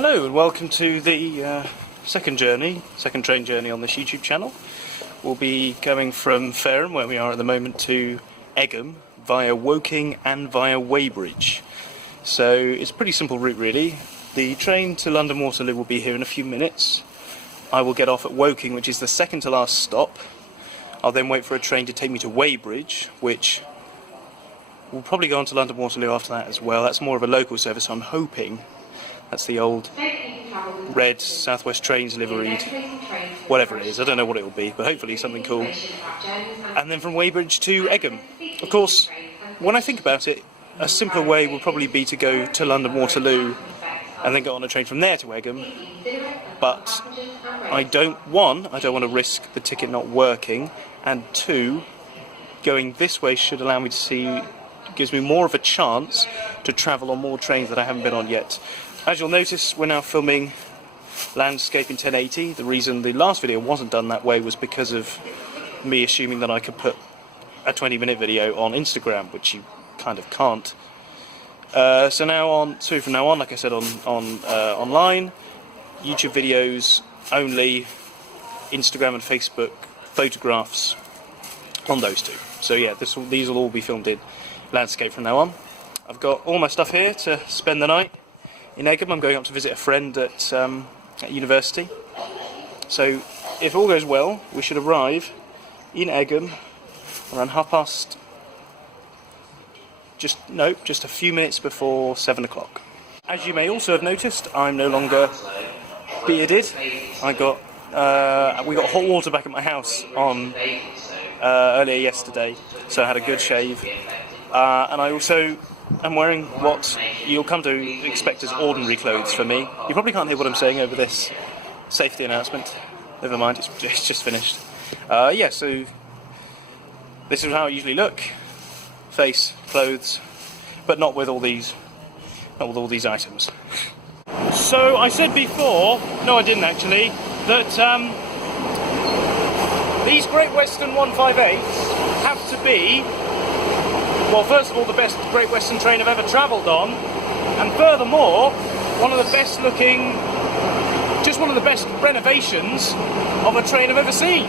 Hello and welcome to the second train journey on this YouTube channel. We'll be going from Fareham, where we are at the moment, to Egham via Woking and via Weybridge. So it's a pretty simple route really. The train to London Waterloo will be here in a few minutes. I will get off at Woking, which is the second to last stop. I'll then wait for a train to take me to Weybridge, which will probably go on to London Waterloo after that as well. That's more of a local service, so I'm hoping that's the old red South West Trains liveried, whatever it is. I don't know what it will be, but hopefully something cool. And then from Weybridge to Egham. Of course, when I think about it, a simpler way would probably be to go to London Waterloo and then go on a train from there to Egham. But I don't want to risk the ticket not working, and two, going this way should allow me to see, gives me more of a chance to travel on more trains that I haven't been on yet. As you'll notice, we're now filming landscape in 1080. The reason the last video wasn't done that way was because of me assuming that I could put a 20-minute video on Instagram, which you kind of can't. So from now on, like I said, online, YouTube videos only, Instagram and Facebook photographs on those two. So yeah, these will all be filmed in landscape from now on. I've got all my stuff here to spend the night in Egham. I'm going up to visit a friend at university. So if all goes well, we should arrive in Egham around just a few minutes before 7 o'clock. As you may also have noticed, I'm no longer bearded. we got hot water back at my house on earlier yesterday, so I had a good shave. And I also am wearing what you'll come to expect as ordinary clothes for me. You probably can't hear what I'm saying over this safety announcement. Never mind, it's just finished. Yeah, so this is how I usually look. Face, clothes, but not with all these items. So I said before, no I didn't actually, that these Great Western 158s have to be, well, first of all, the best Great Western train I've ever travelled on, and furthermore, one of the best looking, just one of the best renovations of a train I've ever seen.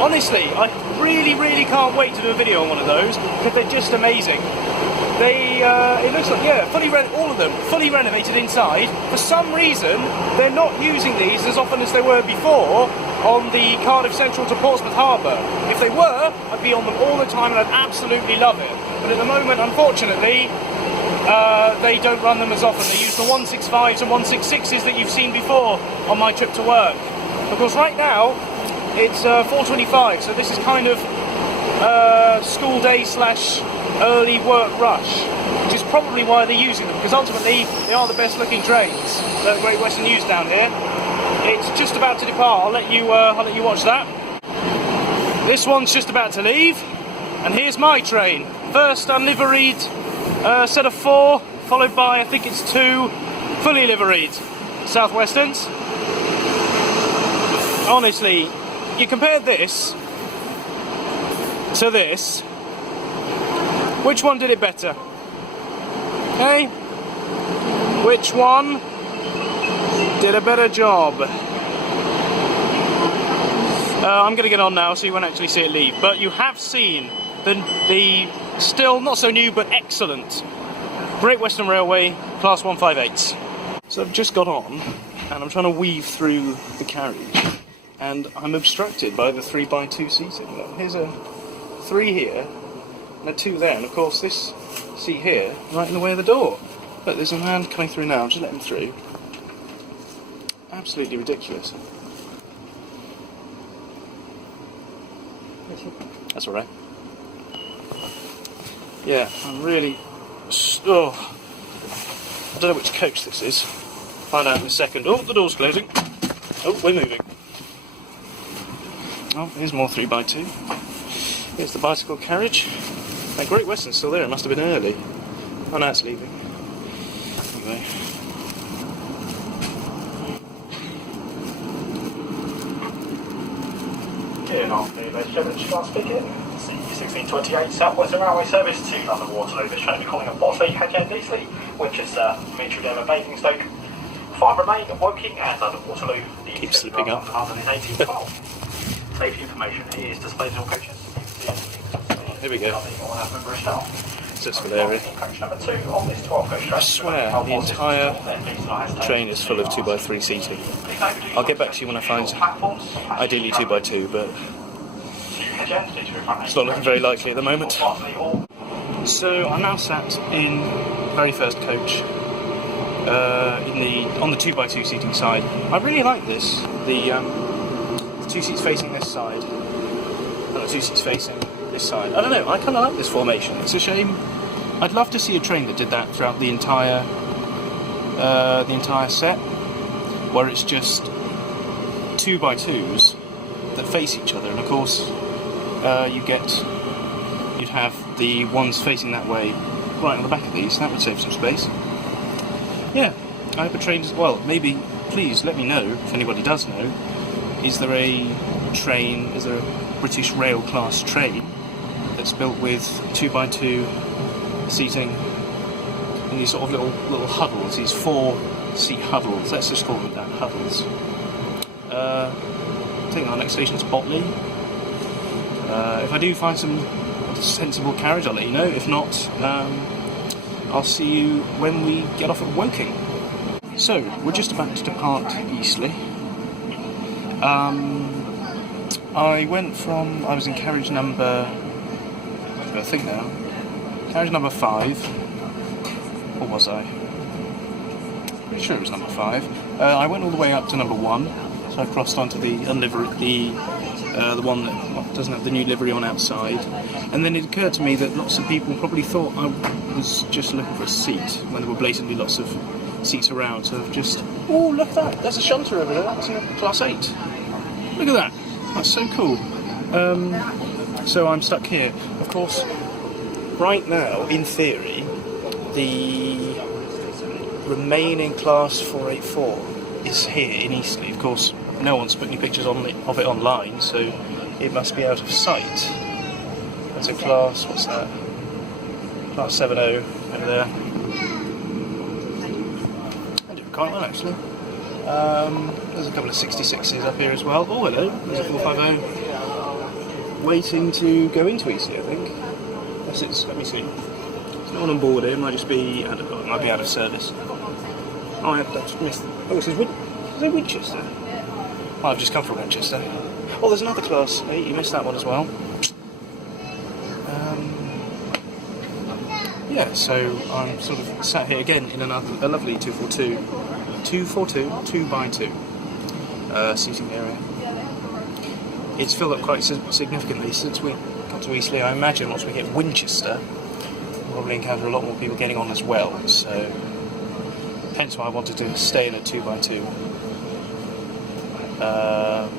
Honestly, I really can't wait to do a video on one of those, because they're just amazing. It looks like, yeah, all of them fully renovated inside. For some reason, they're not using these as often as they were before on the Cardiff Central to Portsmouth Harbour. If they were, I'd be on them all the time and I'd absolutely love it. But at the moment, unfortunately, they don't run them as often. They use the 165s and 166s that you've seen before on my trip to work. Of course, right now, it's 4:25, so this is kind of school day / early work rush, which is probably why they're using them, because ultimately they are the best looking trains that Great Western use down here. It's just about to depart. I'll let you watch that. This one's just about to leave, and here's my train. First unliveried set of 4, followed by, I think it's 2 fully liveried South Westerns. Honestly, you compare this to this, which one did it better? Okay? Which one did a better job? I'm going to get on now so you won't actually see it leave, but you have seen the still not so new but excellent Great Western Railway Class 158s. So I've just got on and I'm trying to weave through the carriage, and I'm obstructed by the 3x2 seating. Look, here's a 3 here and a 2 there, and of course this seat here right in the way of the door. Look, there's a man coming through now. I'll just let him through. Absolutely ridiculous. That's alright. Yeah, I'm really... Oh, I don't know which coach this is. Find out in a second. Oh, the door's closing. Oh, we're moving. Oh, here's more 3x2. Here's the bicycle carriage. That Great Western's still there. It must have been early. Oh, no, it's leaving. Anyway. Good afternoon, ladies and gentlemen. Sean speaking. 1628 South Western Railway service to London Waterloo. This train will be calling at Waterloo, Hedgehog, Eastleigh, Winchester, Mitchell, Basingstoke. 5 remain at Woking and under Waterloo. Keep slipping up. Safety information is displayed on coaches. Here we go. Just for area. Coach number 2 on this 12 coach track. I swear, the entire train is full of 2x3 seating. I'll get back to you when I find ideally 2x2, but it's not looking very likely at the moment. So I'm now sat in the very first coach, on the 2x2 seating side. I really like this. The 2 seats facing this side, and the 2 seats facing this side. I don't know. I kind of like this formation. It's a shame. I'd love to see a train that did that throughout the entire set, where it's just 2x2s that face each other, and of course you'd have the ones facing that way right on the back of these. That would save some space. Yeah, I hope a train as well. Maybe, please let me know if anybody does know. Is there a British Rail class train that's built with 2x2 seating in these sort of little huddles, these 4-seat huddles? Let's just call them that, huddles. I think our next station is Botley. If I do find some sensible carriage, I'll let you know. If not, I'll see you when we get off at Woking. So, we're just about to depart Eastleigh. I was in carriage number, I think now, carriage number 5, or was I? Pretty sure it was number 5. I went all the way up to number 1, so I crossed onto the one that doesn't have the new livery on outside, and then it occurred to me that lots of people probably thought I was just looking for a seat when there were blatantly lots of seats around, so I've just... Oh, look at that! There's a shunter over there, that's a Class 8. Look at that! That's so cool. So I'm stuck here. Of course, right now, in theory, the remaining Class 484 is here in Eastleigh. Of course, no one's put any pictures of it online, so it must be out of sight. That's a Class, what's that? Class 70 over there. I do quite well, actually. There's a couple of 66s up here as well. Oh, hello, there's a 450 waiting to go into Eastleigh, I think. Let me see. There's no one on board here, it might just be out of service. Oh, I just missed. Oh, it says Winchester. Oh, I've just come from Winchester. Oh, there's another Class 8, you missed that one as well. Yeah, so I'm sort of sat here again in a lovely 2x2 seating area. It's filled up quite significantly since we got to Eastleigh. I imagine once we hit Winchester, we'll probably encounter a lot more people getting on as well, so hence why I wanted to stay in a 2x2.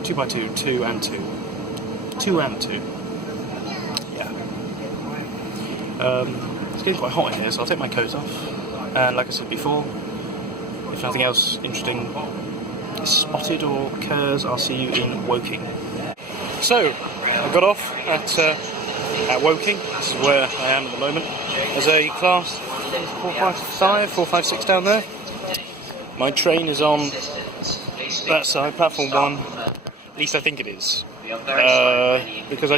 2x2, 2 and 2. 2 and 2. Yeah. It's getting quite hot in here, so I'll take my coat off. And like I said before, if nothing else interesting is spotted or occurs, I'll see you in Woking. So, I got off at Woking. This is where I am at the moment. There's a Class 455, 456 down there. My train is on that side, platform 1. At least I think it is. Because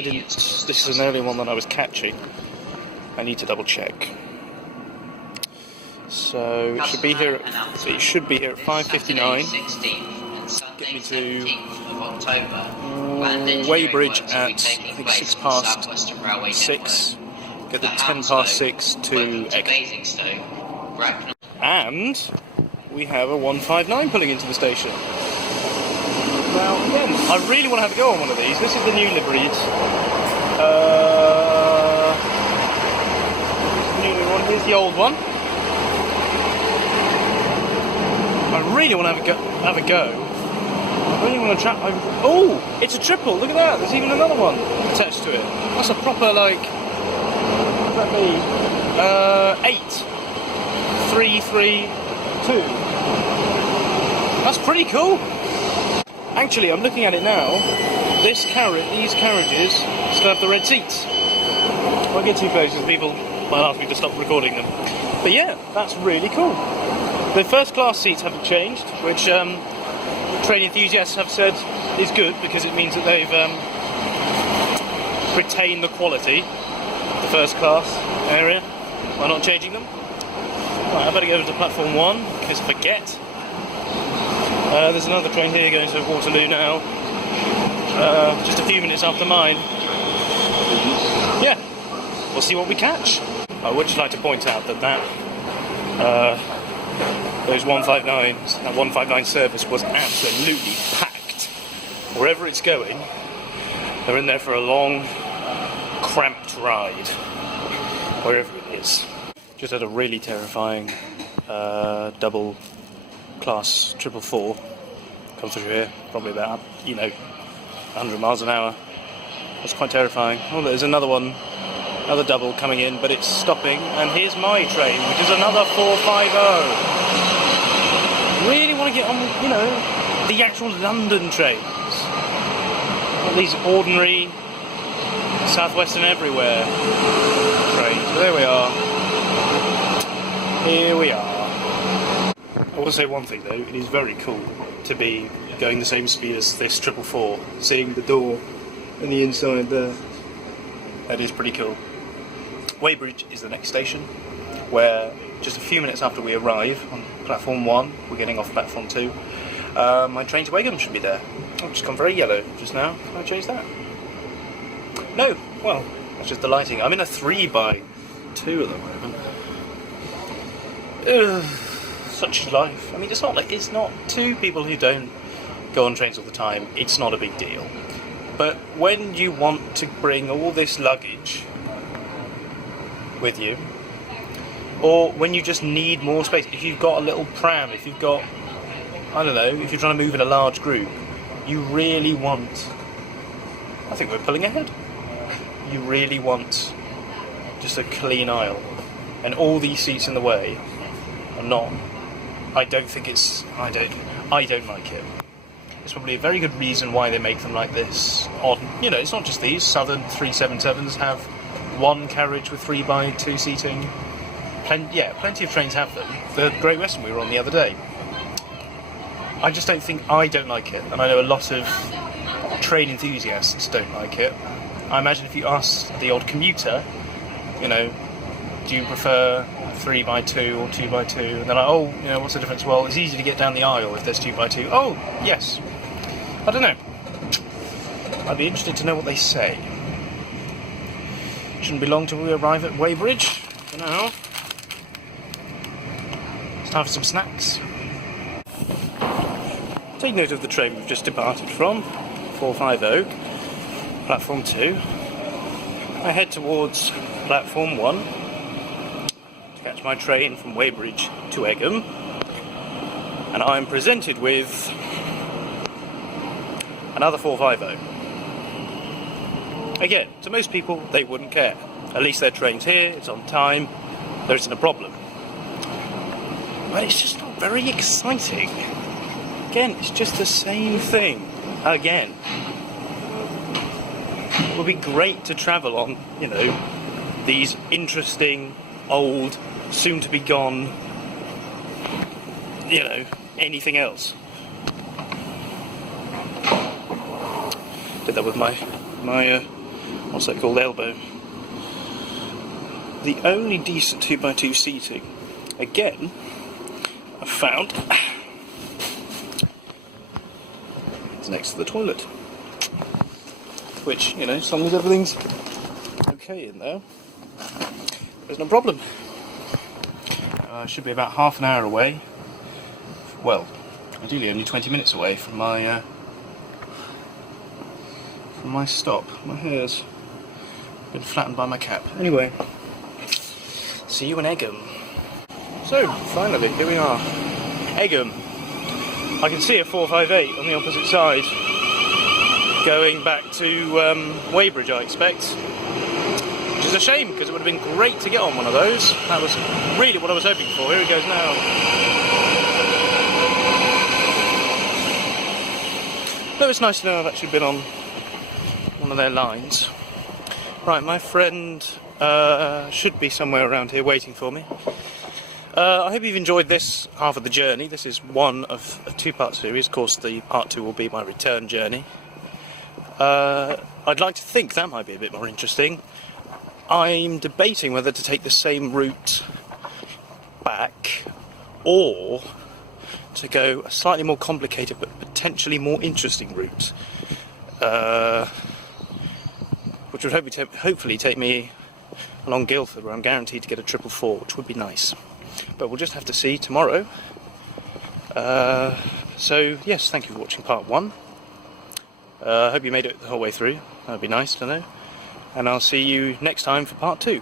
this is an earlier one that I was catching. I need to double check. So it should be here at 5:59. Get me to Weybridge at I think 6:06. Get the 6:10 to Egham. And we have a 159 pulling into the station. Now again, I really want to have a go on one of these. This is the new livery. Here's the old one. I really want to have a go. I really want to try. Oh, it's a triple. Look at that. There's even another one attached to it. That's a proper like. What's that be? 8332. That's pretty cool. Actually, I'm looking at it now. These carriages still have the red seats. If I get too close, people might ask me to stop recording them. But yeah, that's really cool. The first class seats haven't changed, which train enthusiasts have said is good because it means that they've retained the quality of the first class area by not changing them. Right, I better go over to platform 1 in case I forget. There's another train here going to Waterloo now, just a few minutes after mine. Yeah, we'll see what we catch. I would just like to point out that those 159s, that 159 service was absolutely packed. Wherever it's going, they're in there for a long, cramped ride, wherever it is. Just had a really terrifying double class 444 come through here, probably about, 100 miles an hour. That's quite terrifying. Oh, there's another one, another double coming in, but it's stopping, and here's my train, which is another 450. Really want to get on, the actual London trains. Not these ordinary Southwestern everywhere trains. But there we are. Here we are. I want to say one thing though, it is very cool to be going the same speed as this 444, seeing the door and the inside there. That is pretty cool. Weybridge is the next station, where just a few minutes after we arrive on platform 1, we're getting off platform 2, my train to Egham should be there. I've just gone very yellow just now. Can I change that? No, well, that's just the lighting. I'm in a 3x2 at the moment. Ugh, such life. I mean, it's not to people who don't go on trains all the time, it's not a big deal. But when you want to bring all this luggage with you, or when you just need more space, if you've got a little pram, if you've got, I don't know, if you're trying to move in a large group, you really want, I think we're pulling ahead, you really want just a clean aisle, and all these seats in the way are not, I don't like it. There's probably a very good reason why they make them like this. It's not just these. Southern 377s have one carriage with 3x2 seating. Plenty of trains have them. The Great Western we were on the other day. I don't like it, and I know a lot of train enthusiasts don't like it. I imagine if you ask the odd commuter, do you prefer 3x2 or 2x2? And they're like, what's the difference? Well, it's easy to get down the aisle if there's 2x2. Oh, yes. I don't know. I'd be interested to know what they say. Shouldn't be long till we arrive at Weybridge. For now, it's time for some snacks. Take note of the train we've just departed from, 450, platform 2. I head towards platform 1 to catch my train from Weybridge to Egham, and I'm presented with another 450. Again, to most people, they wouldn't care. At least their train's here, it's on time, there isn't a problem. But it's just not very exciting. Again, it's just the same thing. Again. It would be great to travel on, these interesting, old, soon-to-be-gone, anything else. Did that with my what's that called, elbow. The only decent 2x2 seating, again, I found, is next to the toilet. Which, as long as everything's okay in there, there's no problem. Should be about half an hour away. Well, ideally only 20 minutes away from my stop. My hair's been flattened by my cap. Anyway, see you in Egham. So, finally, here we are. Egham. I can see a 458 on the opposite side, going back to Weybridge, I expect. Which is a shame, because it would have been great to get on one of those. That was really what I was hoping for. Here it goes now. Though it's nice to know I've actually been on one of their lines. Right, my friend should be somewhere around here waiting for me. I hope you've enjoyed this half of the journey. This is one of a two-part series. Of course, the part 2 will be my return journey. I'd like to think that might be a bit more interesting. I'm debating whether to take the same route back or to go a slightly more complicated but potentially more interesting route, which would hopefully take me along Guildford, where I'm guaranteed to get a 444, which would be nice. But we'll just have to see tomorrow. So yes, thank you for watching part 1. I hope you made it the whole way through. That would be nice to know. And I'll see you next time for part 2.